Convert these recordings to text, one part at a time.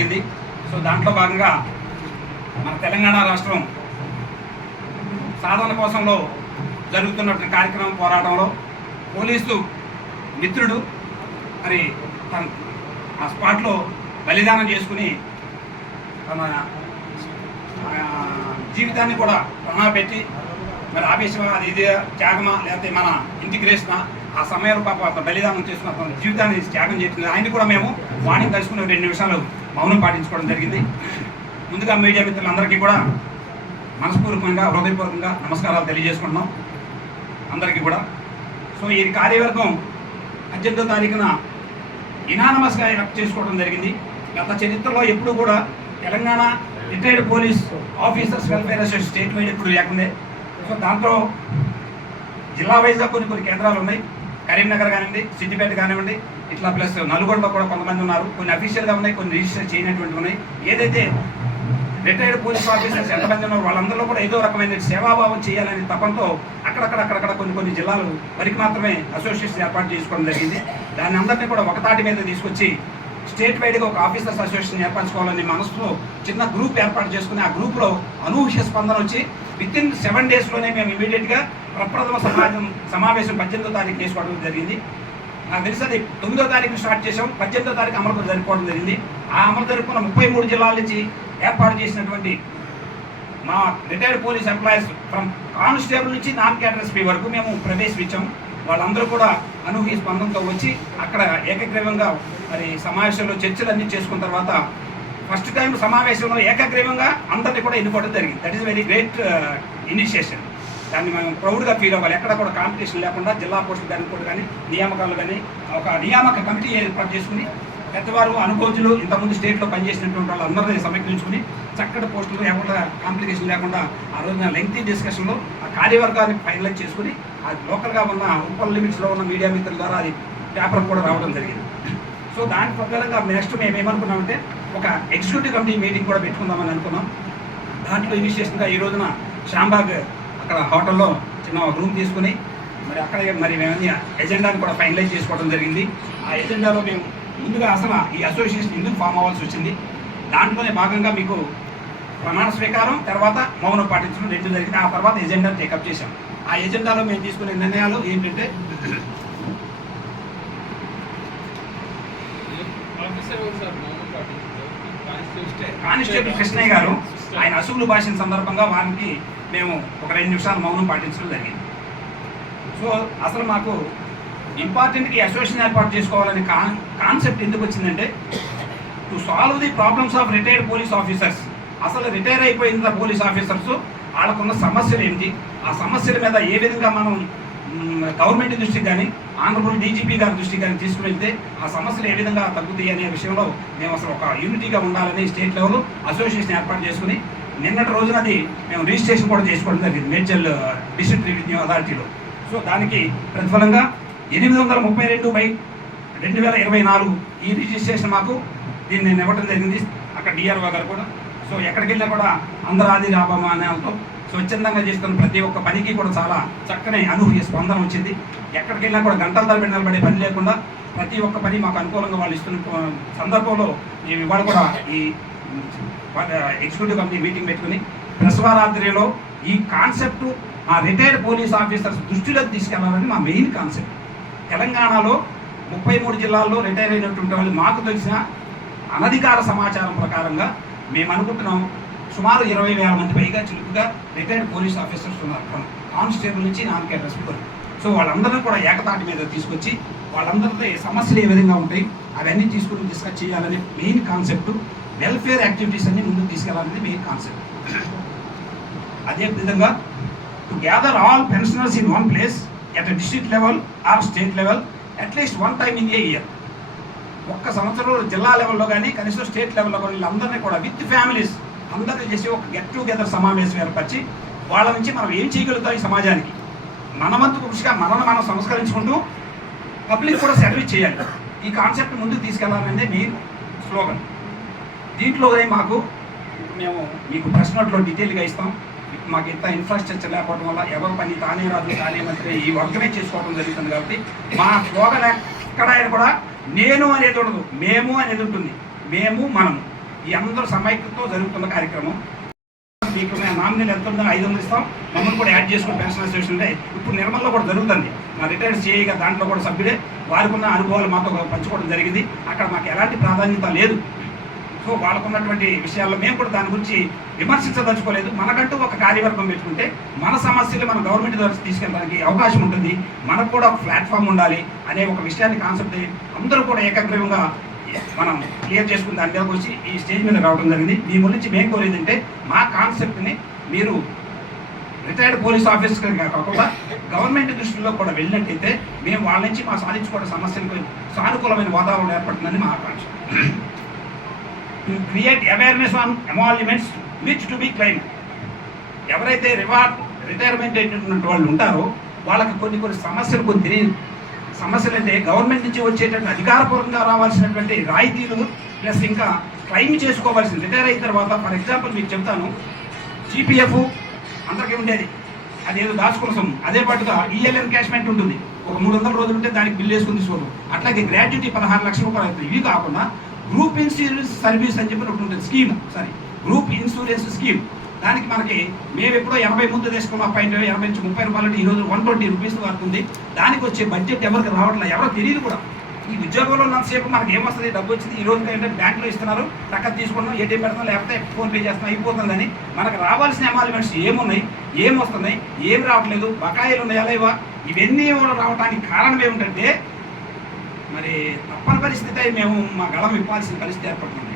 జరిగింది. సో దాంట్లో భాగంగా మన తెలంగాణ రాష్ట్రం సాధన కోసంలో జరుగుతున్నటువంటి కార్యక్రమం పోరాటంలో పోలీసు మిత్రుడు మరి తన ఆ స్పాట్లో బలిదానం చేసుకుని తన జీవితాన్ని కూడా ప్రాణా పెట్టి మరి ఆవేశమా అది ఇది త్యాగమా లేకపోతే మన ఇంటిగ్రేషనా ఆ సమయంలో పాప అతను బలిదానం చేసుకున్న తన జీవితాన్ని త్యాగం చేసింది. ఆయన కూడా మేము మార్నింగ్ కలుసుకుని 2 నిమిషాలు మౌనం పాటించుకోవడం జరిగింది. ముందుగా మీడియా మిత్రులందరికీ కూడా మనస్పూర్వకంగా హృదయపూర్వకంగా నమస్కారాలు తెలియజేసుకుంటున్నాం అందరికీ కూడా. సో ఈ కార్యవర్గం 18వ తారీఖున ఇనానమస్గా ఎలక్ట్ చేసుకోవడం జరిగింది. గత చరిత్రలో ఎప్పుడు కూడా Telangana retired police officers welfare association state wide ఎప్పుడు లేకుండే. సో దాంట్లో జిల్లా వైజ్గా కొన్ని కేంద్రాలు ఉన్నాయి. కరీంనగర్ కానివ్వండి, సిద్దిపేట కానివ్వండి, ఇట్లా ప్లస్ నల్గొండలో కూడా కొంతమంది ఉన్నారు. కొన్ని అఫీషియల్గా ఉన్నాయి, కొన్ని రిజిస్టర్ చేయనటువంటి ఉన్నాయి. ఏదైతే రిటైర్డ్ పోలీస్ ఆఫీసర్స్ ఎంతమంది ఉన్నారో వాళ్ళందరిలో కూడా ఏదో రకమైన సేవాభావం చేయాలనే తపంతో అక్కడక్కడ కొన్ని జిల్లాలు వరకు మాత్రమే అసోసియేషన్ ఏర్పాటు చేసుకోవడం జరిగింది. దాన్ని అందరినీ కూడా ఒక తాటి మీద తీసుకొచ్చి స్టేట్ వైడ్గా ఒక ఆఫీసర్స్ అసోసియేషన్ ఏర్పరచుకోవాలని మనసులో చిన్న గ్రూప్ ఏర్పాటు చేసుకుని ఆ గ్రూప్లో అనూహ్య స్పందన వచ్చి వితిన్ 7 డేస్లోనే మేము ఇమీడియట్గా ప్రప్రథమ సమావేశం 18వ తారీఖు చేసుకోవడం జరిగింది. నాకు తెలిసి అది 9వ తారీఖు స్టార్ట్ చేసాం, 18వ తారీఖు అమలు జరుపుకోవడం జరిగింది. ఆ అమలు జరుపుకున్న 33 జిల్లాల నుంచి ఏర్పాటు చేసినటువంటి మా retired police employees from constable నుంచి నాన్ క్యాడర్ ఎస్పీ వరకు మేము ప్రవేశించాము. వాళ్ళందరూ కూడా అనూహ్య స్పందనతో వచ్చి అక్కడ ఏకగ్రీవంగా మరి సమావేశంలో చర్చలన్నీ చేసుకున్న తర్వాత ఫస్ట్ టైం సమావేశంలో ఏకగ్రీవంగా అందరినీ కూడా ఎన్నుకోవడం జరిగింది. That is very great initiation. దాన్ని మనం ప్రౌడ్గా ఫీల్ అవ్వాలి. ఎక్కడ కూడా కాంపిటీషన్ లేకుండా జిల్లా పోస్టులు కానీ ఇంకోటి కానీ నియామకాలు కానీ ఒక నియామక కమిటీ ఏర్పాటు చేసుకుని పెద్దవారు అనుభవజ్ఞులు ఇంతకుముందు స్టేట్లో పనిచేసినటువంటి వాళ్ళందరినీ సమీకరించుకుని చక్కటి పోస్టులు ఎవరి కాంప్లికేషన్ లేకుండా ఆ రోజున లెంగ్తీ డిస్కషన్లో ఆ కార్యవర్గాన్ని ఫైనలైజ్ చేసుకుని ఆ లోకల్గా ఉన్న ఉప్పల్ లిమిట్స్లో ఉన్న మీడియా మిత్రుల ద్వారా అది పేపర్ కూడా రావడం జరిగింది. సో దాని ప్రకారంగా నెక్స్ట్ మేము ఏమనుకున్నామంటే ఒక ఎగ్జిక్యూటివ్ కమిటీ మీటింగ్ కూడా పెట్టుకుందామని అనుకున్నాం. దాంట్లో ఇనిషియేషన్గా ఈ రోజున శ్యాంబాగ్ అక్కడ హోటల్లో చిన్న రూమ్ తీసుకుని మరి అక్కడ మరి మేము ఎజెండాని కూడా ఫైనలైజ్ చేసుకోవడం జరిగింది. ఆ ఎజెండాలో మేము ముందుగా అసలు ఈ అసోసియేషన్ ఎందుకు ఫామ్ అవ్వాల్సి వచ్చింది, దాంట్లోనే భాగంగా మీకు ప్రమాణ స్వీకారం తర్వాత మౌనం పాటించడం 2 జరిగింది. ఆ తర్వాత ఎజెండా టేకప్ చేశాం. ఆ ఎజెండాలో మేము తీసుకునే నిర్ణయాలు ఏంటంటే కానిస్టేబుల్ కృష్ణయ్య గారు ఆయన అసుగులు భాషల సందర్భంగా వారికి మేము ఒక 2 నిమిషాలు మౌనం పాటించడం జరిగింది. సో అసలు మాకు ఇంపార్టెంట్గా ఈ అసోసియేషన్ ఏర్పాటు చేసుకోవాలనే కాన్సెప్ట్ ఎందుకు వచ్చిందంటే to solve the problems of retired police officers. అసలు రిటైర్ అయిపోయిన పోలీస్ ఆఫీసర్స్ వాళ్ళకున్న సమస్యలు ఏంటి, ఆ సమస్యల మీద ఏ విధంగా మనం గవర్నమెంట్ దృష్టికి కానీ ఆనరబుల్ డీజీపీ గారి దృష్టికి కానీ తీసుకువెళ్తే ఆ సమస్యలు ఏ విధంగా తగ్గుతాయి అనే విషయంలో మేము అసలు ఒక యూనిటీగా ఉండాలని స్టేట్ లెవెల్ అసోసియేషన్ ఏర్పాటు చేసుకుని నిన్నటి రోజున అది మేము రిజిస్ట్రేషన్ కూడా చేసుకోవడం జరిగింది మేడ్చల్ డిస్ట్రిక్ట్ రెవెన్యూ అథారిటీలో. సో దానికి ప్రతిఫలంగా 832/2024 ఈ రిజిస్ట్రేషన్ మాకు దీన్ని నేను ఇవ్వడం జరిగింది అక్కడ డిఆర్ఓ గారు కూడా. సో ఎక్కడికి వెళ్ళినా కూడా అందరాది రాబమానాలతో స్వచ్ఛందంగా చేస్తున్న ప్రతి ఒక్క పనికి కూడా చాలా చక్కని అనూహ్య స్పందన వచ్చింది. ఎక్కడికి వెళ్ళినా కూడా గంటల తరబడి నిలబడే పని లేకుండా ప్రతి ఒక్క పని మాకు అనుకూలంగా వాళ్ళు ఇస్తున్న సందర్భంలో మేము ఇవాళ కూడా ఈ ఎగ్జిక్యూటివ్ కమిటీ మీటింగ్ పెట్టుకుని ప్రసవారాత్రిలో ఈ కాన్సెప్ట్ ఆ రిటైర్డ్ పోలీస్ ఆఫీసర్స్ దృష్టిలోకి తీసుకెళ్లాలని మా మెయిన్ కాన్సెప్ట్. తెలంగాణలో 33 జిల్లాల్లో రిటైర్ అయినటువంటి వాళ్ళు మాకు తెలిసిన అనధికార సమాచారం ప్రకారంగా మేము అనుకుంటున్నాం సుమారు 20,000 మంది పైగా చురుకుగా రిటైర్డ్ పోలీస్ ఆఫీసర్స్ ఉన్నారు కానిస్టేబుల్ నుంచి నాన్ క్యాడర్ ఎస్పీ వరకు. సో వాళ్ళందరినీ కూడా ఏకతాటి మీద తీసుకొచ్చి వాళ్ళందరితో సమస్యలు ఏ విధంగా ఉంటాయి అవన్నీ తీసుకుని డిస్కస్ చేయాలనే మెయిన్ కాన్సెప్ట్. వెల్ఫేర్ యాక్టివిటీస్ అన్ని ముందుకు తీసుకెళ్లాలనేది మెయిన్ కాన్సెప్ట్. అదే విధంగా to gather all pensioners in one place at district level or state level at least 1 time in a year. ఒక్క సంవత్సరంలో జిల్లా లెవెల్లో కానీ కనీసం స్టేట్ లెవెల్లో కానీ వీళ్ళందరినీ కూడా విత్ ఫ్యామిలీస్ అందరినీ చేసి ఒక గెట్ టుగెదర్ సమావేశం ఏర్పరిచి వాళ్ళ నుంచి మనం ఏం చేయగలుగుతాం ఈ సమాజానికి మనవంతు కృషిగా మనల్ని మనం సంస్కరించుకుంటూ పబ్లిక్ కూడా సర్వీస్ చేయాలి. ఈ కాన్సెప్ట్ ముందుకు తీసుకెళ్లాలనేది మెయిన్ స్లోగన్. దీంట్లో మాకు మేము మీకు ప్రెస్ నోట్లో డీటెయిల్గా ఇస్తాం. మాకు ఇంత ఇన్ఫ్రాస్ట్రక్చర్ లేకపోవడం వల్ల ఎవరి పని తానే రాజు తానే మంత్రి ఈ ఆర్గనైజ్ చేసుకోవడం జరుగుతుంది. కాబట్టి మా స్లోగన్ ఎక్కడైనా కూడా నేను అనేది ఉండదు, మేము అనేది ఉంటుంది. మేము మనము ఈ అందరూ సమైక్యతో జరుగుతున్న కార్యక్రమం. మీకు నామినీలు ఎంత ఉందో 500 ఇస్తాం, మమ్మల్ని కూడా యాడ్ చేసుకుని పెన్షన్ అసోసియేషన్ అంటే ఇప్పుడు నిర్మల్లో కూడా జరుగుతుంది. మా రిటైర్డ్ సిఐగా దాంట్లో కూడా సభ్యుడే, వారికి ఉన్న అనుభవాలు మాతో పంచుకోవడం జరిగింది. అక్కడ మాకు ఎలాంటి ప్రాధాన్యత లేదు. సో వాళ్ళకున్నటువంటి విషయాల్లో మేము కూడా దాని గురించి విమర్శించదలుచుకోలేదు. మనకంటూ ఒక కార్యవర్గం పెట్టుకుంటే మన సమస్యలు మన గవర్నమెంట్ ద్వారా తీసుకెళ్ళడానికి అవకాశం ఉంటుంది. మనకు కూడా ఒక ప్లాట్ఫామ్ ఉండాలి అనే ఒక విషయాన్ని కాన్సెప్ట్ అందరూ కూడా ఏకగ్రీవంగా మనం క్లియర్ చేసుకుని దాని మీద వచ్చి ఈ స్టేజ్ మీద రావడం జరిగింది. మీ గురించి మేము కోరేదంటే మా కాన్సెప్ట్ని మీరు రిటైర్డ్ పోలీస్ ఆఫీసర్ కాకుండా గవర్నమెంట్ దృష్టిలో కూడా వెళ్ళినట్టయితే మేము వాళ్ళ నుంచి మా సాధించుకోవడం సమస్యలకు సానుకూలమైన వాతావరణం ఏర్పడుతుందని మా ఆకాంక్ష. Create awareness on emoluments which to be claim. ఎవరైతే రిటైర్మెంట్ అయినటువంటి వాళ్ళు ఉంటారో వాళ్ళకి కొన్ని సమస్యలు కొన్ని తెలియదు. సమస్యలు అంటే గవర్నమెంట్ నుంచి వచ్చేటటువంటి అధికారపూర్వకంగా రావాల్సినటువంటి రాయితీలు ప్లస్ ఇంకా క్లైమ్ చేసుకోవాల్సింది రిటైర్ అయిన తర్వాత. ఫర్ ఎగ్జాంపుల్ మీకు చెప్తాను, జీపీఎఫ్ అందరికీ ఉండేది, అదేదో దాచుకున్న సొమ్ము. అదే పాటుగా ఈఎల్ ఎన్కాష్మెంట్ ఉంటుంది, ఒక 300 రోజులు ఉంటే దానికి బిల్లు వేసుకుని తీసుకోరు. అట్లాగే గ్రాడ్యుటీ 16 లక్షల రూపాయలు అవుతుంది. ఇవి కాకుండా గ్రూప్ ఇన్సూరెన్స్ సర్వీస్ అని చెప్పి ఒకటి ఉంటుంది స్కీమ్, గ్రూప్ ఇన్సూరెన్స్ స్కీమ్. దానికి మనకి మేము ఎప్పుడో 80 ముందు తీసుకున్న పాయింట్ 80 నుంచి 30 రూపాయలు ఈరోజు 120 రూపీస్ పడుతుంది. దానికి వచ్చే బడ్జెట్ ఎవరికి రావట్లేదు, ఎవరో తెలియదు కూడా. ఈ ఉద్యోగంలో ఉన్నంతసేపు మనకి ఏమొస్తుంది, డబ్బు వచ్చింది ఈ రోజు ఏంటంటే బ్యాంకులో ఇస్తున్నారు, టక్క తీసుకున్నాం, ఏటీఎం పెడతాం, లేకపోతే ఫోన్పే చేస్తున్నాం, అయిపోతుందని. మనకు రావాల్సిన ఎమాల్యుమెంట్స్ ఏమున్నాయి, ఏమొస్తున్నాయి, ఏమి రావట్లేదు, బకాయిలు ఉన్నాయా లేవా, ఇవన్నీ రావడానికి కారణం ఏమిటంటే మరి తప్పని పరిస్థితి మేము మా గళం ఇవ్వాల్సిన పరిస్థితి ఏర్పడుతుంది.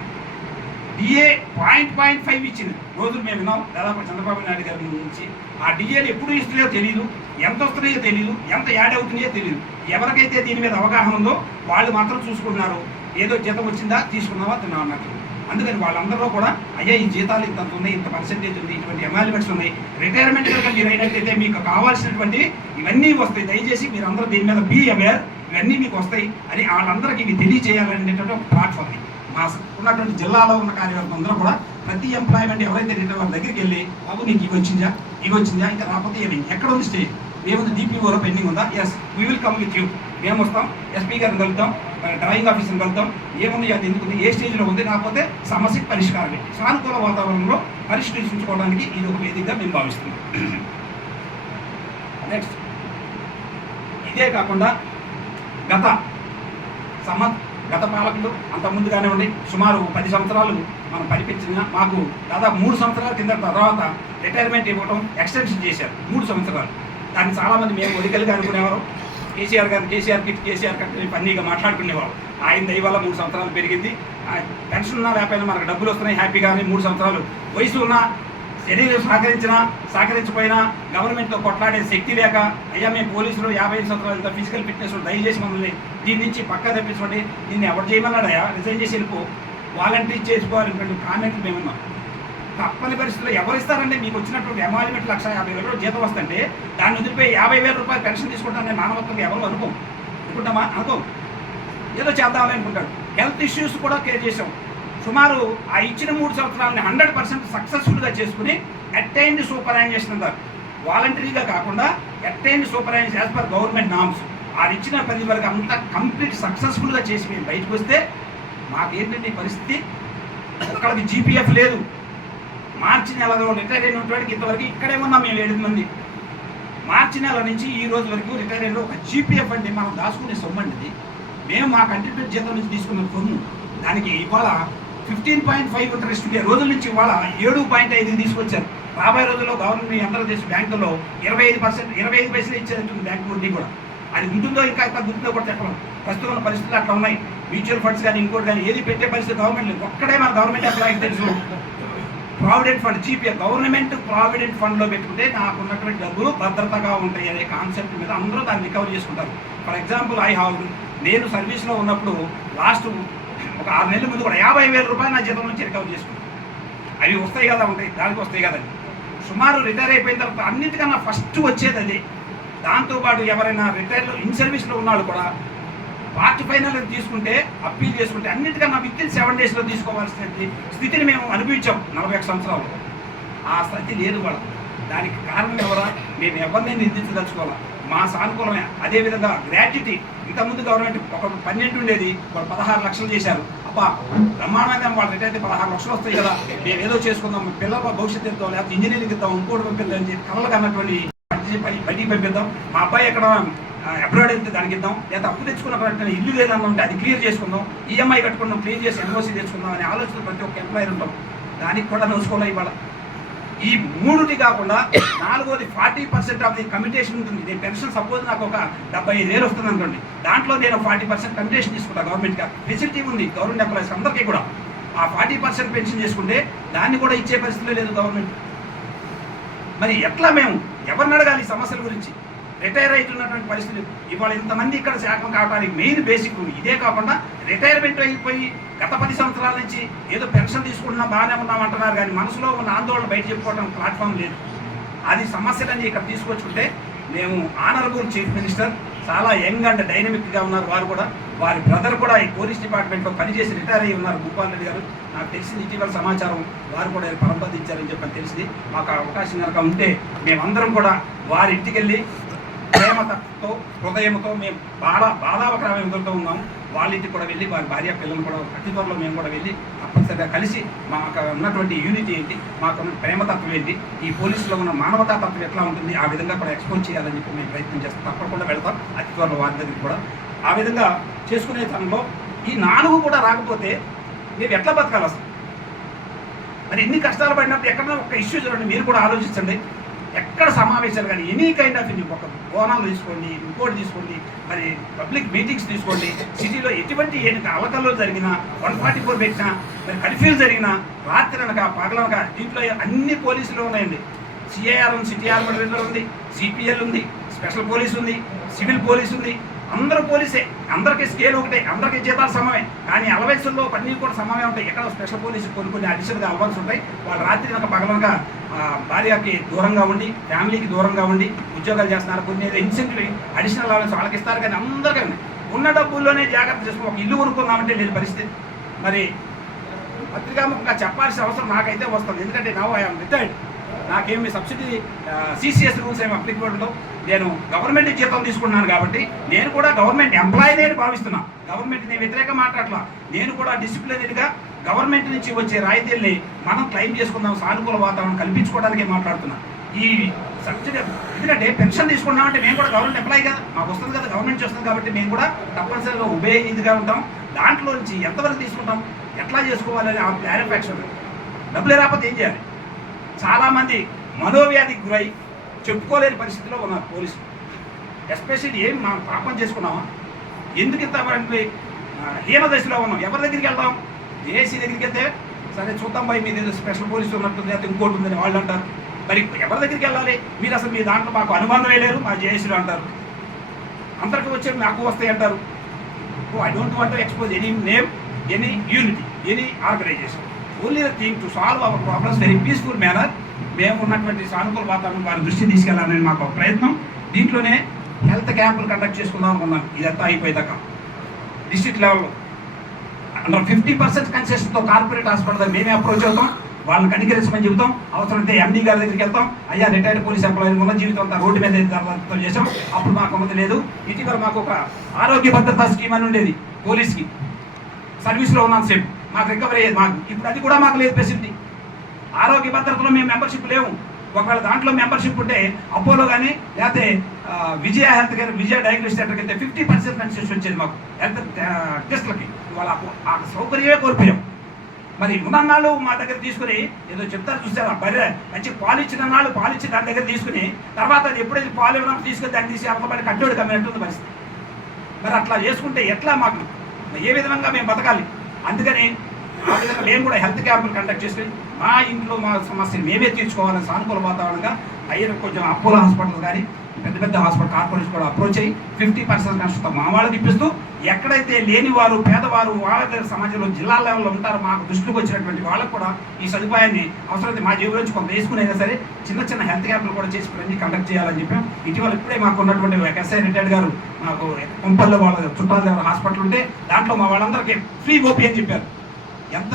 డిఏ 0.5 ఇచ్చింది రోజులు మేము విన్నాం దాదాపు చంద్రబాబు నాయుడు గారి నుంచి. ఆ డిఏలు ఎప్పుడు ఇస్తున్నాయో తెలియదు, ఎంత వస్తున్నాయో తెలియదు, ఎంత యాడ్ అవుతున్నాయో తెలియదు. ఎవరికైతే దీని మీద అవగాహన ఉందో వాళ్ళు మాత్రం చూసుకుంటున్నారు, ఏదో జీతం వచ్చిందా తీసుకున్నావా తిన్నావా అన్నట్టు. అందుకని వాళ్ళందరూ కూడా అయ్యా ఈ జీతాలు ఇంత ఉన్నాయి, ఇంత పర్సెంటేజ్ ఉంది, ఇటువంటి ఎమాల్యుమెంట్స్ ఉన్నాయి, రిటైర్మెంట్ కనుక మీరు అయినట్లయితే మీకు కావాల్సినటువంటి ఇవన్నీ వస్తాయి, దయచేసి మీరు అందరూ దీని మీద బీ అవేర్, ఇవన్నీ మీకు వస్తాయి అని వాళ్ళందరికీ ఇవి తెలియజేయాలనేటువంటి ఒక ప్లాట్ఫామ్. మా ఉన్నటువంటి జిల్లాలో ఉన్న కార్యవర్గం అందరూ కూడా ప్రతి ఎంప్లాయ్మెంట్ ఎవరైతే రిటైర్ వాళ్ళ దగ్గరికి వెళ్ళి బాబు నీకు ఇవి వచ్చిందా ఇంకా రాకపోతే ఏమైంది, ఎక్కడ ఉంది స్టేజ్, ఏముంది డిపిఓలో పెండింగ్ ఉందా, yes we will come with you, మేము వస్తాం, ఎస్పీ గారిని కలుద్దాం, డ్రాయింగ్ ఆఫీసర్ని కలుద్దాం, ఏముంది అది ఎందుకు ఉంది, ఏ స్టేజ్లో ఉంది, రాకపోతే సమస్యకి పరిష్కారం సానుకూల వాతావరణంలో పరిష్కరించుకోవడానికి ఇది ఒక వేదికగా మేము భావిస్తున్నాం. నెక్స్ట్ ఇదే కాకుండా గత పాలకులు అంతకుముందు కానివ్వండి సుమారు 10 సంవత్సరాలు మనం పరిపించిన మాకు దాదాపు 3 సంవత్సరాల కింద తర్వాత రిటైర్మెంట్ ఇవ్వడం ఎక్స్టెన్షన్ చేశారు 3 సంవత్సరాలు. దాన్ని చాలామంది మేము ఒడికలుగా అనుకునేవారు. కేసీఆర్ కట్టి పన్నీగా మాట్లాడుకునేవారు. ఆయన దయ వల్ల 3 సంవత్సరాలు పెరిగింది. పెన్షన్ ఉన్నా లేకపోయినా మనకు డబ్బులు వస్తున్నాయి హ్యాపీగానే. 3 సంవత్సరాలు వయసు ఉన్న శరీరం సహకరించకపోయినా గవర్నమెంట్తో కొట్లాడే శక్తి లేక అయ్యా మేము పోలీసులు 55 సంవత్సరాలు ఫిజికల్ ఫిట్నెస్ దయచేసి మమ్మల్ని దీని నుంచి పక్కా తెప్పించుకోండి, దీన్ని ఎవరు చేయమన్నాడయా రిజైన్ చేసి వెళ్ళిపో, వాలంటీర్ చేసుకోవాలనేటువంటి కామెంట్లు మేమున్నాం. తప్పని పరిస్థితుల్లో ఎవరు ఇస్తారండి, మీకు వచ్చినటువంటి ఎమాల్యుమెంట్ 1,50,000 జీతం వస్తుంటే దాన్ని వదిలిపోయి 50,000 రూపాయలు పెన్షన్ తీసుకుంటానని మానవత్వంగా ఎవరు అనుకుంటామా? ఏదో చేద్దామని అనుకుంటాడు. హెల్త్ ఇష్యూస్ కూడా కేర్ చేసాం. సుమారు ఆ ఇచ్చిన 3 సంవత్సరాలని 100% సక్సెస్ఫుల్గా చేసుకుని అటైన్డ్ సూపర్యాన్యుయేషన్ అంటారు. వాలంటరీగా కాకుండా attained superannuation as per government norms ఆ ఇచ్చిన 10 వరకు అంతా కంప్లీట్ సక్సెస్ఫుల్గా చేసి మేము బయటకు వస్తే మాకేంటంటే పరిస్థితి, ఒక్కడికి జీపీఎఫ్ లేదు. మార్చి నెలలో రిటైర్ అయినటువంటి ఇంతవరకు ఇక్కడే ఉన్నాం మేము 7 మంది. మార్చి నెల నుంచి ఈ రోజు వరకు రిటైర్ అయిన ఒక జీపీఎఫ్ అంటే మనం దాచుకునే సొమ్ము అండి. మేము మా కంట్రిబ్యూట్ జీతం నుంచి తీసుకున్న సొమ్ము దానికి ఇవాళ 15.5 ఇంట్రెస్ట్ ఉండే రోజుల నుంచి ఇవాళ 7.5 తీసుకొచ్చారు. రాబోయే రోజుల్లో గవర్నమెంట్ అందరూ చేసి బ్యాంకుల్లో 25 పైసలు ఇచ్చేది బ్యాంకు వడ్డీ కూడా. అది ఉంటుందో ఇంకా గుర్తుందో కూడా చెప్పడం. ప్రస్తుతం ఉన్న పరిస్థితులు అట్లా ఉన్నాయి. మ్యూచువల్ ఫండ్స్ కానీ ఇంకోటి కానీ ఏది పెట్టే పరిస్థితి గవర్నమెంట్ లేదు. ఒక్కడే మన గవర్నమెంట్ ఎంప్లాయీకి తెలుసు, provident fund GPF government provident ఫండ్లో పెట్టుకుంటే నాకు ఉన్నటువంటి డబ్బులు భద్రతగా ఉంటాయి అనే కాన్సెప్ట్ మీద అందరూ దాన్ని రికవర్ చేసుకుంటారు. ఫర్ ఎగ్జాంపుల్ నేను సర్వీస్లో ఉన్నప్పుడు లాస్ట్ ఒక 6 నెలల ముందు కూడా 50,000 రూపాయలు నా జీతం నుంచి రికవర్ చేసుకుంటాను. అవి వస్తాయి కదా, ఉంటాయి దానికి వస్తాయి కదండి. సుమారు రిటైర్ అయిపోయిన తర్వాత అన్నింటికన్నా ఫస్ట్ వచ్చేది అది. దాంతోపాటు ఎవరైనా రిటైర్లో ఇన్ సర్వీస్లో ఉన్నాడు కూడా పార్ట్ ఫైనల్ తీసుకుంటే అప్పీల్ చేసుకుంటే అన్నిటికన్నా విత్ ఇన్ 7 డేస్లో తీసుకోవాల్సిన స్థితిని మేము అనుభవించాం 41 సంవత్సరాలు. ఆ స్థితి లేదు వాళ్ళ. దానికి కారణం ఎవరా? మేము ఎవరిని నిర్దించదలుచుకోవాలా, మా సానుకూలమే. అదేవిధంగా గ్రాట్యుటీ ఇంతకుముందు గవర్నమెంట్ ఒక 12 ఉండేది, వాళ్ళు 16 లక్షలు చేశారు. ఆ అబ్బా బ్రహ్మాండంగా వాళ్ళు రిటైర్ అయితే 16 లక్షలు వస్తాయి కదా, మేము ఏదో చేసుకుందాం, పిల్లల భవిష్యత్తు ఇద్దాం, లేకపోతే ఇంజనీరింగ్ ఇద్దాం, ఇంకోటి పంపిద్దాం అని చెప్పి కళలు కన్నటువంటి బయటికి పంపిద్దాం, మా అబ్బాయి ఎక్కడ అబ్రాడ్ అయితే దానికి ఇద్దాం, లేదా అప్పు తెచ్చుకున్న ఇల్లు లేదన్నా ఉంటే అది క్లియర్ చేసుకుందాం, ఈఎంఐ కట్టుకుందాం, క్లియర్ చేసి ఎన్ఓసీ తెచ్చుకుందాం అనే ఆలోచన ప్రతి ఒక్క ఎంప్లాయర్ ఉంటాం. దానికి కూడా నోసుకోవాలి ఇవాళ. ఈ మూడుటి కాకుండా నాలుగోది 40% ఆఫ్ ది కమిటేషన్ ఉంటుంది. నేను పెన్షన్ సపోజ్ నాకు ఒక 75,000 వస్తుంది అనుకోండి, దాంట్లో నేను 40% కమిటేషన్ తీసుకుంటాను. గవర్నమెంట్గా ఫెసిలిటీ ఉంది గవర్నమెంట్ ఎంప్లాయీస్ అందరికీ కూడా. ఆ 40% పెన్షన్ చేసుకుంటే దాన్ని కూడా ఇచ్చే పరిస్థితిలో లేదు గవర్నమెంట్. మరి ఎట్లా మేము ఎవరిని అడగాలి ఈ సమస్యల గురించి? రిటైర్ అవుతున్నటువంటి పరిస్థితులు ఇవాళ ఇంతమంది ఇక్కడ శాఖం కావడానికి మెయిన్ బేసిక్ ఇదే కాకుండా రిటైర్మెంట్ అయిపోయి గత 10 సంవత్సరాల నుంచి ఏదో పెన్షన్ తీసుకుంటున్నాం బాగానే ఉన్నాం అంటున్నారు, కానీ మనసులో ఉన్న ఆందోళన బయట చెప్పుకోవడం ప్లాట్ఫామ్ లేదు. అది సమస్యలన్నీ ఇక్కడ తీసుకొచ్చుకుంటే మేము ఆనరబుల్ చీఫ్ మినిస్టర్ చాలా యంగ్ అండ్ డైనమిక్గా ఉన్నారు. వారు కూడా వారి బ్రదర్ కూడా ఈ పోలీస్ డిపార్ట్మెంట్లో పనిచేసి రిటైర్ అయ్యి ఉన్నారు, భూపాల్ రెడ్డి గారు. నాకు తెలిసింది ఇటీవల సమాచారం వారు కూడా పరంపదించారని చెప్పని తెలిసింది. మాకు అవకాశం కనుక ఉంటే మేమందరం కూడా వారి ఇంటికి వెళ్ళి ప్రేమతో హృదయంతో మేము బాధావకరమతో ఉన్నాము. వాళ్ళ ఇంటికి కూడా వెళ్ళి వారి భార్య పిల్లలు కూడా అతి త్వరలో మేము కూడా వెళ్ళి తప్పనిసరిగా కలిసి మాకు ఉన్నటువంటి యూనిటీ ఏంటి, మాకు ఉన్న ప్రేమతత్వం ఏంటి, ఈ పోలీసులో ఉన్న మానవతా తత్వం ఎట్లా ఉంటుంది, ఆ విధంగా కూడా ఎక్స్పోజ్ చేయాలని చెప్పి మేము ప్రయత్నం చేస్తాం. తప్పకుండా వెళ్తాం అతి త్వరలో వారి దగ్గరికి కూడా. ఆ విధంగా చేసుకునే సమయంలో ఈ 4 కూడా రాకపోతే మేము ఎట్లా బతకాలి అసలు? మరి ఎన్ని కష్టాలు పడినప్పుడు ఎక్కడైనా ఒక ఇష్యూ చూడండి, మీరు కూడా ఆలోచించండి. ఎక్కడ సమావేశాలు కానీ ఎనీ కైండ్ ఆఫ్ ఒక బోనాలు తీసుకోండి, ఇంకోటి తీసుకోండి, మరి పబ్లిక్ మీటింగ్స్ తీసుకోండి, సిటీలో ఎటువంటి అలకల్లో జరిగినా 144 పెట్టినా, మరి కర్ఫ్యూలు జరిగినా, రాత్రి అనక పగలనక దీంట్లో అన్ని పోలీసులు ఉన్నాయండి. సిఐఆర్ ఉంది, సిటీఆర్ ఉంది, సిపిఎల్ ఉంది, స్పెషల్ పోలీస్ ఉంది, సివిల్ పోలీస్ ఉంది. అందరూ పోలీసే, అందరికీ స్కేల్ ఒకటే, అందరికీ జీతాలు సమమే. కానీ అలవెన్సుల్లో పన్నీ కూడా సమమే ఉంటాయి. ఎక్కడ స్పెషల్ పోలీసు కొన్ని అడిషనల్గా అలవెన్స్ ఉంటాయి. వాళ్ళు రాత్రి కనుక పగలనక భార్యకి దూరంగా ఉండి, ఫ్యామిలీకి దూరంగా ఉండి ఉద్యోగాలు చేస్తున్నారు. కొన్ని ఇన్సెంటివ్ అడిషనల్ అలవెన్స్ వాళ్ళకి ఇస్తారు, కానీ అందరికీ ఉన్న డబ్బుల్లోనే జాగ్రత్త చేసుకుని ఒక ఇల్లు కొనుక్కుందామంటే లేని పరిస్థితి. మరి పత్రికాముఖంగా చెప్పాల్సిన అవసరం నాకైతే వస్తుంది. ఎందుకంటే నౌ ఐఎమ్ రిటైర్డ్, నాకేమి సబ్సిడీ సిసిఎస్ రూల్స్ ఏమి అప్లికబుల్ ఉండవు. నేను గవర్నమెంట్ జీతం తీసుకున్నాను కాబట్టి నేను కూడా గవర్నమెంట్ ఎంప్లాయీనే అని భావిస్తున్నాను. గవర్నమెంట్ నేను వ్యతిరేకంగా మాట్లాడలా. నేను కూడా డిసిప్లినరీగా గవర్నమెంట్ నుంచి వచ్చే రాయితీల్ని మనం క్లెయిమ్ చేసుకుందాం, సానుకూల వాతావరణం కల్పించుకోవడానికే మాట్లాడుతున్నాను. ఈ సబ్సిడీ ఎందుకంటే పెన్షన్ తీసుకున్నామంటే మేము కూడా గవర్నమెంట్ ఎంప్లాయీ కదా, మాకు వస్తుంది కదా, గవర్నమెంట్ వస్తుంది కాబట్టి మేము కూడా తప్పనిసరిగా ఇదిగా ఉంటాం. దాంట్లో నుంచి ఎంతవరకు తీసుకుంటాం, ఎట్లా చేసుకోవాలని ఆ క్లారిఫికేషన్. డబ్బులు రాకపోతే ఏం చేయాలి? చాలామంది మనోవ్యాధికి గురై చెప్పుకోలేని పరిస్థితిలో ఉన్నారు పోలీసులు. ఎస్పెషల్లీ ఏం మనం పాపం చేసుకున్నామా, ఎందుకు ఇంత హీన దశలో ఉన్నాం, ఎవరి దగ్గరికి వెళ్దాం? ఏసీ దగ్గరికి వెళ్తే సరే చూద్దాం భయ్ మీది స్పెషల్ పోలీసు ఉన్నట్టుంది, లేకపోతే ఇంకోటి ఉందని వాళ్ళు అంటారు. మరి ఎవరి దగ్గరికి వెళ్ళాలి? మీరు అసలు మీ దాంట్లో మాకు అనుబంధమే లేరు, మా జేఏసీలో అంటారు. అందరికీ వచ్చే మాకు వస్తాయి అంటారు. I don't want to expose any name, any unity, any organisation. Only the thing to solve our problems very peaceful manner. మేము ఉన్నటువంటి సానుకూల వాతావరణం వారి దృష్టి తీసుకెళ్లాలని మాకు ఒక ప్రయత్నం. దీంట్లోనే హెల్త్ క్యాంపులు కండక్ట్ చేసుకుందాం అనుకున్నాను. ఇదంతా అయిపోయేదాకా డిస్ట్రిక్ట్ లెవెల్లో అండర్ 50% కన్సెషన్తో కార్పొరేట్ హాస్పిటల్ దగ్గర మేమే అప్రోచ్ అవుతాం, వాళ్ళని కనికరించమని చెబుతాం. అవసరమైతే ఎండీ గారి దగ్గరికి వెళ్తాం. అయ్యా రిటైర్డ్ పోలీస్ ఎంప్లాయీ ఉన్న జీవితం అంతా రోడ్డు మీద చేసాం, అప్పుడు మాకు ఉన్నది లేదు. ఇటీవల మాకు ఒక ఆరోగ్య భద్రతా స్కీమ్ అని ఉండేది పోలీస్కి, సర్వీస్లో ఉన్నాను సేపు మాకు రికవరీ అయ్యేది. మాకు ఇప్పుడు అది కూడా మాకు లేదు ఫెసిలిటీ. ఆరోగ్య భద్రతలో మేము మెంబర్షిప్ లేవు. ఒకవేళ దాంట్లో మెంబర్షిప్ ఉంటే అపోలో కానీ లేకపోతే విజయ హెల్త్ కేర్, విజయ డయాగ్నోస్టిక్ సెంటర్కి వెళ్తే 50% కన్సెషన్ వచ్చేది మాకు హెల్త్ టెస్ట్లకి. ఇవాళ ఆ సౌకర్యమే కోల్పోయాం. మరి ఉన్నన్నాళ్ళు మా దగ్గర తీసుకుని ఏదో చెప్తారు చూసారు, బర్రె మంచి పాలు ఇచ్చిన నాళ్ళు పాలు ఇచ్చి దాని దగ్గర తీసుకుని తర్వాత అది ఎప్పుడైతే పాలు ఇవ్వడం తీసుకుని దాన్ని తీసి అవతలపడి కట్టోడు కమ్మినట్టుంది పరిస్థితి. మరి అట్లా చేసుకుంటే ఎట్లా మాకు ఏ విధంగా మేము బతకాలి? అందుకని ఆ విధంగా మేము కూడా హెల్త్ క్యాంపులు కండక్ట్ చేసుకుని మా ఇంట్లో మా సమస్యలు మేమే తీర్చుకోవాలని సానుకూల వాతావరణంగా అయ్యే కొంచెం అపోలో హాస్పిటల్ కానీ పెద్ద పెద్ద హాస్పిటల్ కార్పొరేషన్ కూడా అప్రోచ్ అయ్యి 50% కన్సెషన్ మా వాళ్ళకి ఇప్పిస్తూ, ఎక్కడైతే లేని వారు పేదవారు వాళ్ళ దగ్గర సమాజంలో జిల్లా లెవెల్లో ఉంటారో మాకు దృష్టికి వచ్చినటువంటి వాళ్ళకు కూడా ఈ సదుపాయాన్ని అవసరమైతే మా జేబులో నుంచి కొంత వేసుకునైనా సరే చిన్న చిన్న హెల్త్ క్యాంపులు కూడా చేసి కండక్ట్ చేయాలని చెప్పాం. ఇటీవల ఇప్పుడే మాకు ఉన్నటువంటి ఎస్ఐ రిటైర్డ్ గారు మాకు కొంపల్లో వాళ్ళ చుట్టాల దగ్గర హాస్పిటల్ ఉంటే దాంట్లో మా వాళ్ళందరికీ ఫ్రీ ఓపీ అని చెప్పారు. ఎంత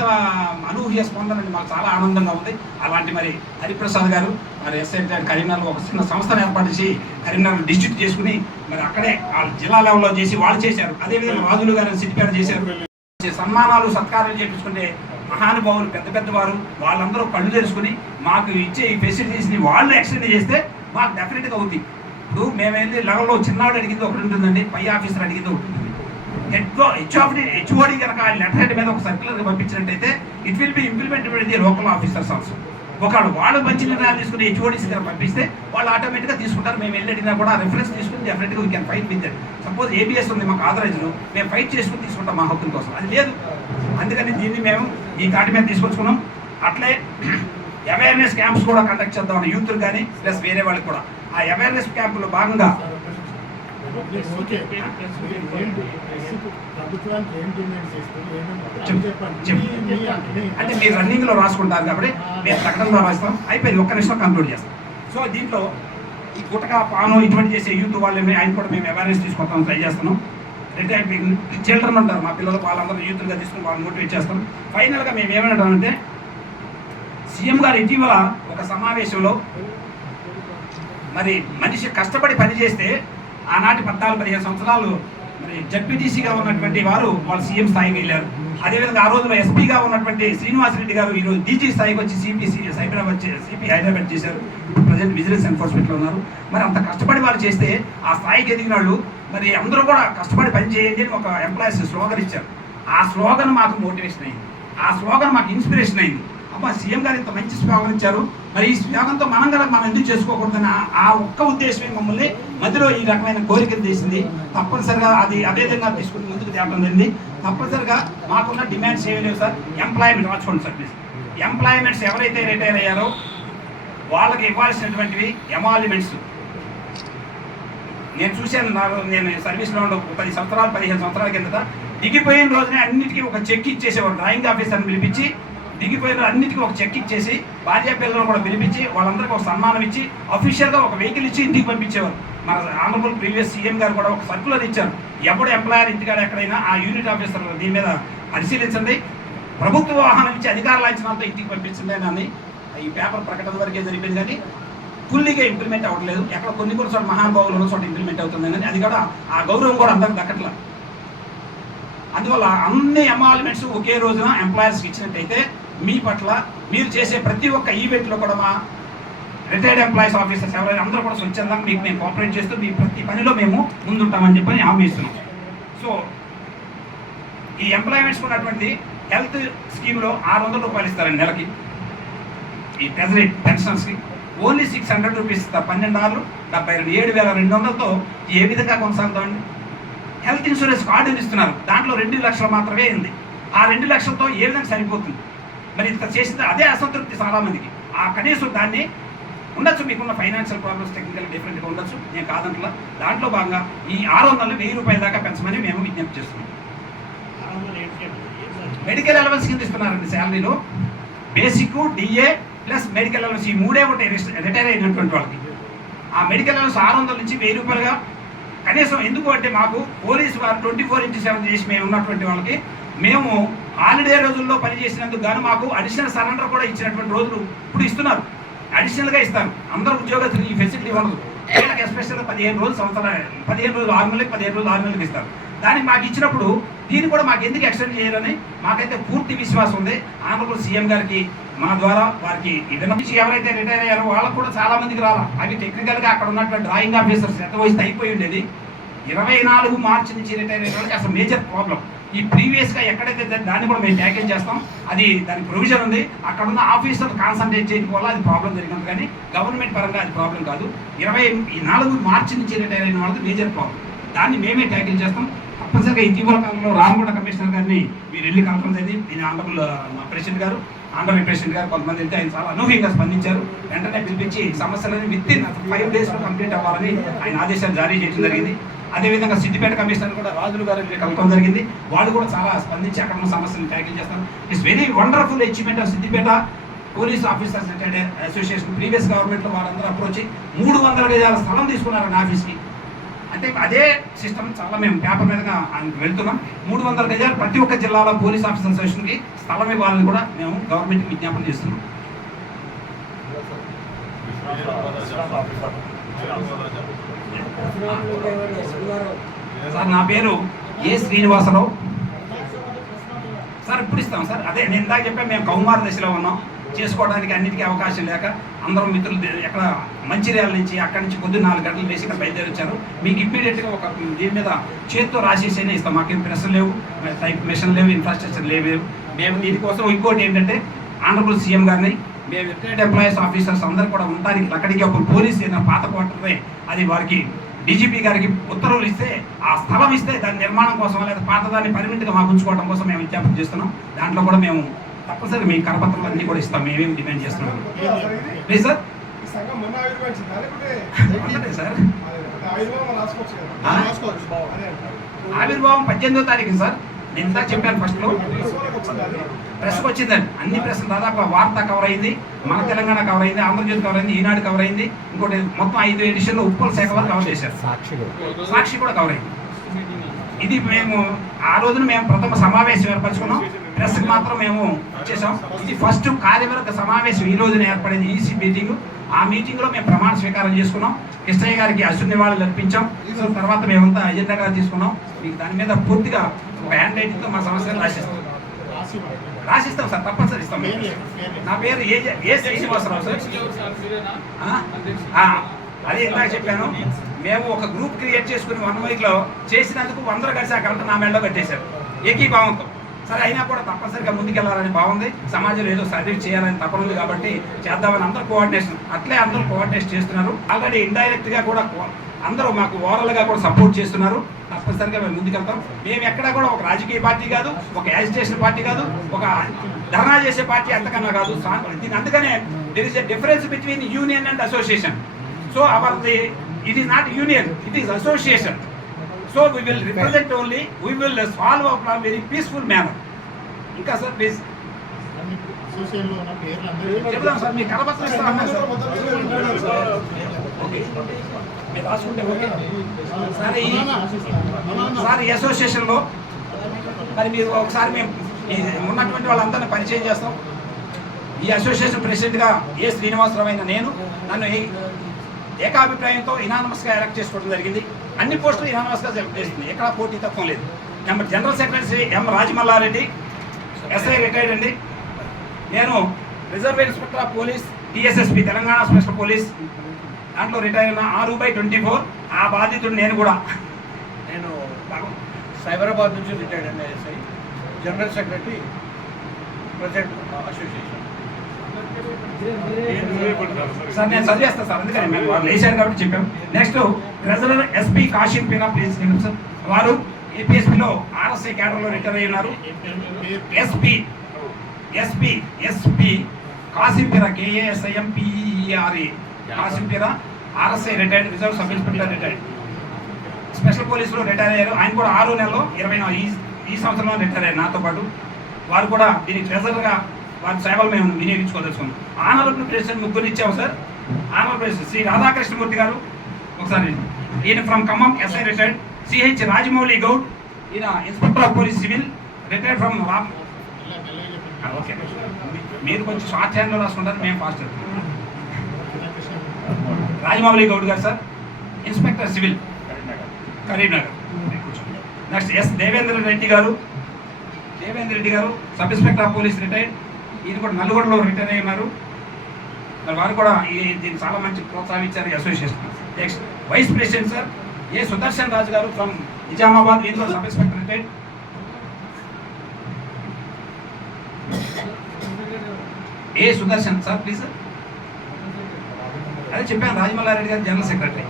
అనూహ్య స్పందన, మాకు చాలా ఆనందంగా ఉంది. అలాంటి మరి హరిప్రసాద్ గారు మరి ఎస్ఐ కరీంనగర్లో ఒక చిన్న సంస్థను ఏర్పాటు చేసి కరీంనగర్ డిస్ట్రిక్ట్ చేసుకుని మరి అక్కడే జిల్లా లెవెల్లో చేసి వాళ్ళు చేశారు. అదేవిధంగా రాజులు గారు సిద్దిపేట చేశారు. సన్మానాలు సత్కారాలు చేపించుకునే మహానుభావులు పెద్ద పెద్దవారు వాళ్ళందరూ కళ్ళు తెరుచుకుని మాకు ఇచ్చే ఈ ఫెసిలిటీస్ని వాళ్ళు ఎక్స్టెండ్ చేస్తే మాకు డెఫినెట్గా అవుతుంది. ఇప్పుడు మేమేంది లెవెల్లో చిన్నవాడు అడిగింది ఒకటి ఉంటుందండి, పై ఆఫీసర్ అడిగింది ఒకటి ఉంటుంది. హెచ్ఓడి కనుక ఆ లెటర్ హెడ్ మీద ఒక సర్క్యులర్ పంపించినట్టయితే it will be implemented by the local officers also. ఒకళ్ళు వాళ్ళు మంచి నిర్ణయాలు తీసుకుని హెచ్ఓడిస్ దగ్గర పంపిస్తే వాళ్ళు ఆటోమేటిక్గా తీసుకుంటారు. మేము వెళ్ళి అడిగినా కూడా రెఫరెన్స్ తీసుకుని డెఫినెట్గా we can fight with that. Suppose ABS ఉంది మాకు ఆథరైజ్డ్, మేము ఫైట్ చేసుకుని తీసుకుంటాం మా హక్కుల కోసం. అది లేదు, అందుకని దీన్ని మేము ఈ కాటి మీద తీసుకొచ్చుకున్నాం. అట్లే అవేర్నెస్ క్యాంప్స్ కూడా కండక్ట్ చేద్దాం యూత్ కానీ ప్లస్ వేరే వాళ్ళకి కూడా. ఆ అవేర్నెస్ క్యాంపులో భాగంగా అంటే మీరు రన్నింగ్లో రాసుకుంటారు కాబట్టి మేము ప్రకటనలో రాస్తాం, అయిపోయింది, ఒక్క నిమిషం కంక్లూడ్ చేస్తాం. సో దీంట్లో ఈ గుటక పాను ఇటువంటి చేసే యూత్ వాళ్ళని ఆయన కూడా మేము అవేర్నెస్ తీసుకుంటాం, ట్రై చేస్తున్నాం. రిటైర్డ్ చిల్డ్రన్ ఉంటారు మా పిల్లలు, వాళ్ళందరూ యూత్గా తీసుకుని వాళ్ళని మోటివేట్ చేస్తాం. ఫైనల్గా మేము ఏమంటామంటే సీఎం గారు ఇటీవల ఒక సమావేశంలో మరి మనిషి కష్టపడి పనిచేస్తే ఆనాటి 14-15 సంవత్సరాలు మరి జడ్పీటీసీగా ఉన్నటువంటి వారు వాళ్ళు సీఎం స్థాయికి వెళ్ళారు. అదేవిధంగా ఆ రోజులో ఎస్పీగా ఉన్నటువంటి శ్రీనివాసరెడ్డి గారు ఈరోజు డీజీ స్థాయికి వచ్చి సిపి హైదరాబాద్ చేశారు. ప్రజెంట్ విజిలెన్స్ ఎన్ఫోర్స్మెంట్లో ఉన్నారు. మరి అంత కష్టపడి వాళ్ళు చేస్తే ఆ స్థాయికి ఎదిగిన వాళ్ళు మరి అందరూ కూడా కష్టపడి పని చేయండి అని ఒక ఎంప్లాయీస్ స్లోగన్ ఇచ్చారు. ఆ స్లోగన్ మాకు మోటివేషన్ అయింది, ఆ స్లోగన్ మాకు ఇన్స్పిరేషన్ అయింది. అబ్బా సీఎం గారు ఇంత మంచి స్లోగన్ ఇచ్చారు, మరి ఈ స్లోగన్తో మనం కదా మనం ఎందుకు చేసుకోకూడదని ఆ ఒక్క ఉద్దేశమే మమ్మల్ని మధ్యలో ఈ రకమైన కోరికలు చేసింది. తప్పనిసరిగా అది అదే విధంగా తీసుకుని ముందుకు తేవడం జరిగింది. తప్పనిసరిగా మాకున్న డిమాండ్స్ ఏమి లేవు సార్. ఎంప్లాయ్మెంట్ రాసుకోండి సార్ ప్లీజ్. ఎంప్లాయ్మెంట్స్ ఎవరైతే రిటైర్ అయ్యారో వాళ్ళకి ఇవ్వాల్సినటువంటివి ఎమాల్యుమెంట్స్ నేను చూశాను. నేను సర్వీస్లో 10 సంవత్సరాలు 15 సంవత్సరాల కిందట దిగిపోయిన రోజునే అన్నిటికీ ఒక చెక్ ఇచ్చేసేవారు. డ్రాయింగ్ ఆఫీసర్ని పిలిపించి దిగిపోయిన అన్నిటికీ ఒక చెక్ ఇచ్చేసి భార్య పిల్లలను కూడా పిలిపించి వాళ్ళందరికీ ఒక సన్మానం ఇచ్చి అఫీషియల్గా ఒక వెహికల్ ఇచ్చి ఇంటికి పంపించేవారు. మన ఆనరబుల్ ప్రీవియస్ సీఎం గారు కూడా ఒక సర్కులర్ ఇచ్చారు, ఎప్పుడు ఎంప్లాయర్ ఇంటికాడ ఎక్కడైనా ఆ యూనిట్ ఆఫీసర్ దీని మీద పరిశీలించండి, ప్రభుత్వ వాహనం ఇచ్చి అధికార లాంఛనాలతో ఇంటికి పంపించండి అని. ఈ పేపర్ ప్రకటన వరకే జరిపింది కానీ ఫుల్లీగా ఇంప్లిమెంట్ అవ్వట్లేదు. ఎక్కడ కొన్ని చోట మహానుభావులు ఉన్న చోట ఇంప్లిమెంట్ అవుతుంది కానీ అది కూడా ఆ గౌరవం కూడా అందరికి దక్కట్లేదు. అందువల్ల అన్ని ఎమాల్మెంట్స్ ఒకే రోజున ఎంప్లాయర్స్కి ఇచ్చినట్టయితే మీ పట్ల మీరు చేసే ప్రతి ఒక్క ఈవెంట్లో కూడా మా రిటైర్డ్ ఎంప్లాయీస్ ఆఫీసర్స్ ఎవరైనా అందరూ కూడా స్వచ్ఛందంగా మీకు మేము కోఆపరేట్ చేస్తూ మీ ప్రతి పనిలో మేము ముందుంటామని చెప్పని హామీ ఇస్తున్నాం. సో ఈ ఎంప్లాయ్మెంట్స్ ఉన్నటువంటి హెల్త్ స్కీమ్లో 600 రూపాయలు ఇస్తారండి నెలకి. ఈ ట్రెజరీ పెన్షన్స్కి ఓన్లీ 600 రూపీస్ ఇస్తారు. 12 72 7,200తో ఏ విధంగా కొనసాగుతామండి? హెల్త్ ఇన్సూరెన్స్ కార్డుని ఇస్తున్నారు, దాంట్లో 2 లక్షలు మాత్రమే ఉంది. ఆ 2 లక్షలతో ఏ విధంగా సరిపోతుంది? మరి ఇంత చేసిన అదే అసంతృప్తి చాలామందికి. ఆ కనీసం దాన్ని ఉండొచ్చు, మీకున్న ఫైనాన్షియల్ ప్రాబ్లమ్స్ టెక్నికల్ డిఫరెంట్గా ఉండొచ్చు, నేను కాదంటలా. దాంట్లో భాగంగా ఈ 600 1000 రూపాయల దాకా పెంచమని మేము విజ్ఞప్తి చేస్తున్నాం. మెడికల్ అలవెన్స్ కింద ఇస్తున్నారండి శాలరీలో basic, DA plus medical allowance, ఈ 3 ఉంటాయి రిటైర్ అయినటువంటి వాళ్ళకి. ఆ మెడికల్ అలవెన్స్ 600 నుంచి 1000 రూపాయలుగా కనీసం. ఎందుకు అంటే మాకు పోలీసు వారు 24/7 చేసి మేము ఉన్నటువంటి వాళ్ళకి మేము హాలిడే రోజుల్లో పనిచేసినందుకు గాను మాకు అడిషనల్ సరెండర్ కూడా ఇచ్చినటువంటి రోజులు ఇప్పుడు ఇస్తున్నారు, అడిషనల్గా ఇస్తారు. అందరూ ఉద్యోగస్తులు ఈ ఫెసిలిటీ ఉండదు. వీళ్ళకి ఎస్పెషల్గా 15 రోజులు 15 రోజులు 6 నెలలకి 15 రోజులు 6 నెలలకి ఇస్తారు. దానికి మాకు ఇచ్చినప్పుడు దీన్ని కూడా మాకు ఎందుకు ఎక్స్టెండ్ చేయాలని మాకైతే పూర్తి విశ్వాసం ఉంది. ఆనరబుల్ సీఎం గారికి మా ద్వారా వారికి నుంచి ఎవరైతే రిటైర్ అయ్యారో వాళ్ళకు కూడా చాలా మందికి రాలా. అవి టెక్నికల్గా అక్కడ ఉన్నటువంటి డ్రాయింగ్ ఆఫీసర్స్ ఎంత వయసు అయిపోయి ఉండేది. 24 మార్చి నుంచి రిటైర్ అయిన వాళ్ళకి అసలు మేజర్ ప్రాబ్లం. ఈ ప్రీవియస్గా ఎక్కడైతే దాన్ని కూడా మేము ట్యాకిల్ చేస్తాం, అది దాని ప్రొవిజన్ ఉంది. అక్కడ ఉన్న ఆఫీసర్ కాన్సన్ట్రేట్ చేయడం వల్ల అది ప్రాబ్లం జరిగింది కానీ గవర్నమెంట్ పరంగా అది ప్రాబ్లం కాదు. 24 మార్చి నుంచి రిటైర్ అయిన వాళ్ళకి మేజర్ ప్రాబ్లం, దాన్ని మేమే ట్యాకిల్ చేస్తాం. తప్పనిసరిగా ఇటీవల కాలంలో రామగుండ కమిషనర్ గారిని మీరు వెళ్ళి కలవడం జరిగింది. దీని ఆనరబుల్ ప్రెసిడెంట్ గారు కొంతమంది వెళ్తే ఆయన చాలా అనూహ్యంగా స్పందించారు. వెంటనే పిలిపించి సమస్యలని విత్-ఇన్ 5 days కంప్లీట్ అవ్వాలని ఆయన ఆదేశాలు జారీ చేయడం జరిగింది. అదేవిధంగా సిద్దిపేట కమిషనర్ కూడా రాజులు గారు కలవడం జరిగింది. వాళ్ళు కూడా చాలా స్పందించి అక్కడ ఉన్న సమస్యలను ట్యాకిల్ చేస్తారు. It's very wonderful achievement of Siddipet police officers retired association. Previous గవర్నమెంట్లో వాళ్ళందరూ అప్రోచ్ 300 గజాల స్థలం తీసుకున్నారు ఆఫీస్కి. అంటే అదే సిస్టమ్ చాలా మేము పేపర్ మీదగా వెళ్తున్నాం. 300 గజాలు ప్రతి ఒక్క జిల్లాలో పోలీస్ ఆఫీసర్ అసోసియేషన్కి స్థలం ఇవ్వాలని కూడా మేము గవర్నమెంట్కి విజ్ఞాపన చేస్తున్నాం. సార్ నా పేరు ఏ శ్రీనివాసరావు, సార్ ఇప్పుడు ఇస్తాం సార్. అదే నేను ఇందాక చెప్పాను, మేము కౌమార దశలో ఉన్నాం, చేసుకోవడానికి అన్నిటికీ అవకాశం లేక అందరం మిత్రులు ఎక్కడ మంచిర్యాల నుంచి అక్కడి నుంచి పొద్దున్న 4 గంటలు వేసి ఇక్కడ బయలుదేరి వచ్చారు. మీకు ఇమ్మీడియట్గా ఒక దీని మీద చేతితో రాసేసేనే ఇస్తాం. మాకేం ప్రెస్ లేవు, టైప్ మిషన్ లేవు, ఇన్ఫ్రాస్ట్రక్చర్ లేవు. మేము దీనికోసం ఇంకోటి ఏంటంటే ఆనరబుల్ సీఎం గారిని, మేము రిటైర్డ్ ఎంప్లాయీస్ ఆఫీసర్స్ అందరూ కూడా ఉండడానికి అక్కడికి ఒక పోలీస్ ఏదైనా పాత క్వార్టర్నే అది వారికి డీజీపీ గారికి ఉత్తర్వులు ఇస్తే ఆ స్థలం ఇస్తే దాని నిర్మాణం కోసం లేదా పాతదాన్ని పర్మినెంట్గా మాకు ఉంచుకోవడం కోసం మేము విజ్ఞాపన చేస్తున్నాం. దాంట్లో కూడా మేము తప్పనిసరి మీ కరపత్రాలన్నీ కూడా ఇస్తాం. మేమేమి డిమాండ్ చేస్తున్నాం ప్లీజ్ సార్. సార్ ఆవిర్భావం 18వ తారీఖు సార్. నేను ఇందాక చెప్పాను ఫస్ట్లో ప్రెస్కి వచ్చిందండి. అన్ని ప్రెస్ దాదాపు వార్త కవర్ అయింది, మన తెలంగాణ కవర్ అయింది, ఆంధ్రజ్యోతి కవర్ అయింది, ఈనాడు కవర్ అయింది, ఇంకోటి మొత్తం 5 ఎడిషన్లో ఉప్పల్ శాఖ వారు కవర్ చేశారు, సాక్షి కూడా కవర్ అయింది. ఇది మేము ఆ రోజున మేము ప్రథమ సమావేశం ఏర్పరచుకున్నాం. ప్రెస్కి మాత్రం మేము వచ్చేసాం. ఇది ఫస్ట్ కార్యవర్గ సమావేశం ఈ రోజున ఏర్పడింది, ఈసీ మీటింగ్. ఆ మీటింగ్లో మేము ప్రమాణ స్వీకారం చేసుకున్నాం. కృష్ణయ్య గారికి అశ్విని నివాళులు అర్పించాం. తర్వాత మేమంతా ఎజెండాగా తీసుకున్నాం. మీకు దాని మీద పూర్తిగా ఒక హ్యాండ్ రైటింగ్తో మా సమస్యలు రాసిస్తాం సార్. తప్పనిసరి ఇస్తాం. నా పేరు ఏ శ్రీనివాసరావు సార్. అదే ఇందాక చెప్పాను, మేము ఒక గ్రూప్ క్రియేట్ చేసుకుని 1 వీక్లో చేసినందుకు 100 కలిసి ఆ గంట నా మెడలో కట్టేశారు ఏకీభావంతో. సరే అయినా కూడా తప్పనిసరిగా ముందుకెళ్లాలని బాగుంది, సమాజంలో ఏదో సర్వీస్ చేయాలని తప్పన ఉంది కాబట్టి చేద్దామని అందరూ కోఆర్డినేషన్ అట్లే అందరూ కోఆర్డినేట్ చేస్తున్నారు. ఆల్రెడీ ఇండైరెక్ట్గా కూడా అందరూ మాకు ఓవరాల్గా కూడా సపోర్ట్ చేస్తున్నారు. తప్పనిసరిగా మేము ముందుకెళ్తాం. మేము ఎక్కడా కూడా ఒక రాజకీయ పార్టీ కాదు, ఒక యాజిటేషన్ పార్టీ కాదు, ఒక ధర్నా చేసే పార్టీ అంతకన్నా కాదు. అందుకనే there is a difference between union and association. So it is not union, it is association. So we will represent only, we will solve our problem very peaceful manner. ఇంకా sir please చెప్దాం sir. మీ కరపత్రం ఇస్తాం మీరు రాసుకుంటే okay sir. ఈ అసోసియేషన్లో మరి మీరు ఒకసారి మేము ఉన్నటువంటి వాళ్ళందరినీ పరిచయం చేస్తాం. ఈ అసోసియేషన్ ప్రెసిడెంట్గా ఏ శ్రీనివాసరావు అయిన నేను నన్ను ఏకాభిప్రాయంతో ఇనానమస్గా ఎలక్ట్ చేసుకోవడం జరిగింది. అన్ని పోస్టులు ఇనానమస్గా సెలెక్ట్ చేస్తుంది, ఎక్కడ పోటీ తత్వం లేదు. General secretary M Rajamalla Reddy, SI retired అండి. నేను reserve inspector of police TSSP Telangana special police దాంట్లో రిటైర్ అయిన 6/24. ఆ బాధితుడు నేను కూడా. నేను సైబరాబాద్ నుంచి రిటైర్డ్ అయిన SI, general secretary president association. Sir నేను చదివేస్తాను సార్, అందుకని మేము వాళ్ళు వేసారు కాబట్టి చెప్పాం. Next treasurer SP Kasim Peera please sir. వారు ఏపీఎస్పీలో ఆర్ఎస్ఐ క్యాడర్లో రిటైర్ అయి ఉన్నారు. SP Kasimpeera KASIMPERA Kasimpeera RSI retired, reserve sub inspector retired, special పోలీసులో రిటైర్ అయ్యారు. ఆయన కూడా 6 నెలల్లో 24 ఈ సంవత్సరంలో రిటైర్ అయ్యారు నాతో పాటు. వారు కూడా దీనికి ట్రెజరర్గా వారి సేవలు మేము వినియోగించుకోదలుచుకున్నాం. ఆనరబుల్ ప్రెసిడెంట్ 3 ఇచ్చాము sir. Honourable president Shri Radhakrishnamurthy garu ఒకసారి, ఈయన from Khammam SI retired. CH Rajamouli Goud, ఈయన inspector of police civil retired from okay. మీరు కొంచెం షార్ట్ హ్యాండ్లో రాసుకుంటారు, మేము fast. Rajamouli Goud garu sir, inspector civil Karimnagar. Next S Devendra Reddy garu sub inspector of police retired. ఈయన కూడా నల్గొండలో రిటైర్ అయి ఉన్నారు. మరి వారు కూడా దీన్ని చాలా మంచి ప్రోత్సహించారు ఈ association. Next vice president sir A Sudarshan Raju garu from Nizamabad, ఈయన కూడా sub inspector retired. A Sudarshan sir please sir. అదే చెప్పాను, రాజమల్లారెడ్డి గారు జనరల్ సెక్రటరీ.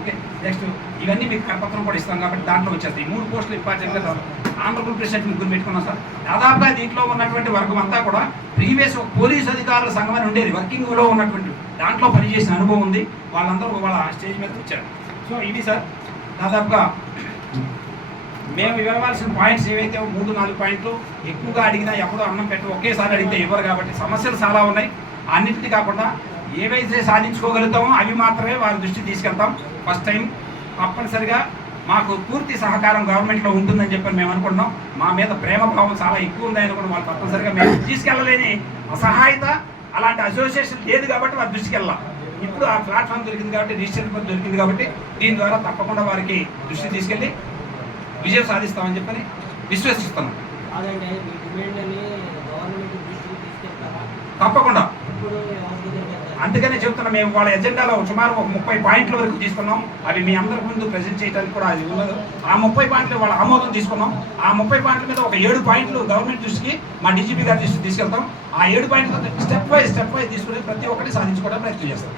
ఓకే. నెక్స్ట్ ఇవన్నీ మీకు కరపత్రం కూడా ఇస్తాం కాబట్టి దాంట్లో వచ్చేస్తాయి. 3 పోస్టులు ఇంపార్టెంట్గా ఆనరబుల్ ప్రెసిడెంట్ 3 పెట్టుకున్నాం సార్. దాదాపుగా దీంట్లో ఉన్నటువంటి వర్గం అంతా కూడా ప్రీవియస్ పోలీస్ అధికారుల సంఘం అని ఉండేది, వర్కింగ్లో ఉన్నటువంటి దాంట్లో పనిచేసిన అనుభవం ఉంది. వాళ్ళందరూ వాళ్ళ స్టేజ్ మీద వచ్చారు. సో ఇది సార్ దాదాపుగా మేము ఇవ్వాల్సిన పాయింట్స్ ఏవైతే 3-4 పాయింట్లు. ఎక్కువగా అడిగినా ఎప్పుడో అన్నం పెట్టి ఒకేసారి అడిగితే ఇవ్వరు కాబట్టి సమస్యలు చాలా ఉన్నాయి. అన్నింటినీ కాకుండా ఏవైతే సాధించుకోగలుగుతామో అవి మాత్రమే వారి దృష్టికి తీసుకెళ్తాం. ఫస్ట్ టైం తప్పనిసరిగా మాకు పూర్తి సహకారం గవర్నమెంట్లో ఉంటుందని చెప్పని మేము అనుకుంటున్నాం. మా మీద ప్రేమ భావం చాలా ఎక్కువ ఉందని కూడా వాళ్ళు తప్పనిసరిగా మేము తీసుకెళ్ళలేని అసహాయత అలాంటి అసోసియేషన్ లేదు కాబట్టి వారి దృష్టికి వెళ్ళాం. ఇప్పుడు ఆ ప్లాట్ఫామ్ దొరికింది కాబట్టి, రిజిస్ట్రేషన్ దొరికింది కాబట్టి దీని ద్వారా తప్పకుండా వారికి దృష్టి తీసుకెళ్ళి విజయం సాధిస్తామని చెప్పని విశ్వసిస్తున్నాం. కాదండి మీ డిమాండ్ అని గవర్నమెంట్ దృష్టికి తీసుకెళ్తారా? తప్పకుండా. ఇప్పుడు ఎవరి దగ్గరికి వెళ్తారు? అందుకనే చెప్తున్నా, మేము వాళ్ళ ఎజెండాలో సుమారు ఒక 30 పాయింట్ల వరకు తీసుకున్నాం. అవి మీ అందరి ముందు ప్రెజెంట్ చేయడానికి కూడా అది ఉన్నది. ఆ 30 పాయింట్లు వాళ్ళ ఆమోదం తీసుకున్నాం. ఆ 30 పాయింట్ల మీద ఒక 7 పాయింట్లు గవర్నమెంట్ దృష్టికి మా డీజీపీ గారి దృష్టికి తీసుకెళ్తాం. ఆ 7 పాయింట్లు స్టెప్ వైజ్ తీసుకుని ప్రతి ఒక్కటి సాధించుకోవడానికి ప్రయత్నం చేస్తాం.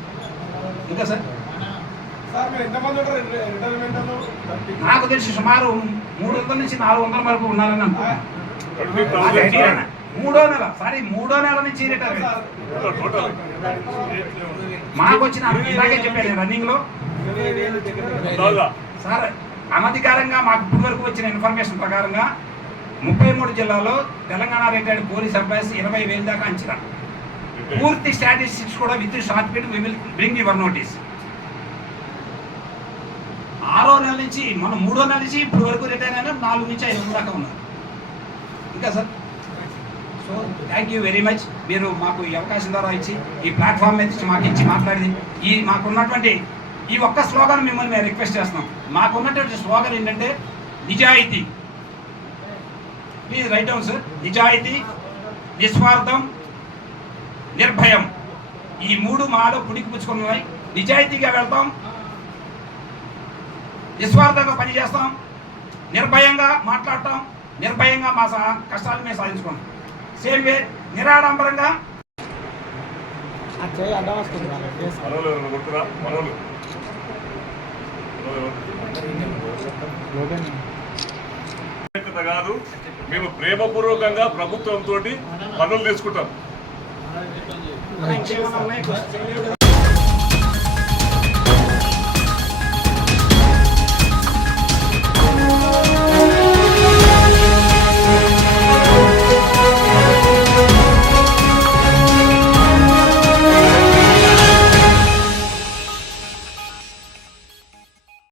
ఇంకా సార్ నాకు తెలిసి సుమారు 300 నుంచి 400 వరకు ఉన్నారని అనుకుంటున్నాను. మూడో నెల నుంచి రిటైర్ మాకు వచ్చిన ఇలాగే చెప్పాను రన్నింగ్ లో సార్. అనధికారంగా మాకు ఇప్పటి వరకు వచ్చిన ఇన్ఫర్మేషన్ ప్రకారంగా 33 జిల్లాలో తెలంగాణ రిటైర్డ్ పోలీస్ ఎంప్లాయీస్ 20,000 దాకా అంచనా. పూర్తి స్టాటిస్టిక్స్ కూడా with short period we will bring your notice. 6వ నెల నుంచి మనం 3వ నెల నుంచి ఇప్పటి వరకు రిటైర్ అయినా 4 నుంచి 5 దాకా ఉన్నారు. ఇంకా sir so thank you very much. మీరు మాకు ఈ అవకాశం ద్వారా ఇచ్చి ఈ ప్లాట్ఫామ్ మీద మాకు ఇచ్చి మాట్లాడింది ఈ మాకున్నటువంటి ఈ ఒక్క స్లోగన్ మిమ్మల్ని మేము రిక్వెస్ట్ చేస్తున్నాం. మాకున్నటువంటి స్లోగన్ ఏంటంటే నిజాయితీ. Please right down sir. నిజాయితీ, నిస్వార్థం, నిర్భయం. ఈ 3 మాలో పుడికి పుచ్చుకున్నాయి. నిజాయితీగా వెళ్తాం, నిస్వార్థంగా పనిచేస్తాం, నిర్భయంగా మాట్లాడటం, నిర్భయంగా మా కష్టాలు మేము సాధించుకుంటాం. సేమ్ వే నిరాడంబరంగా కాదు, మేము ప్రేమపూర్వకంగా ప్రభుత్వంతో పనులు తీసుకుంటాం.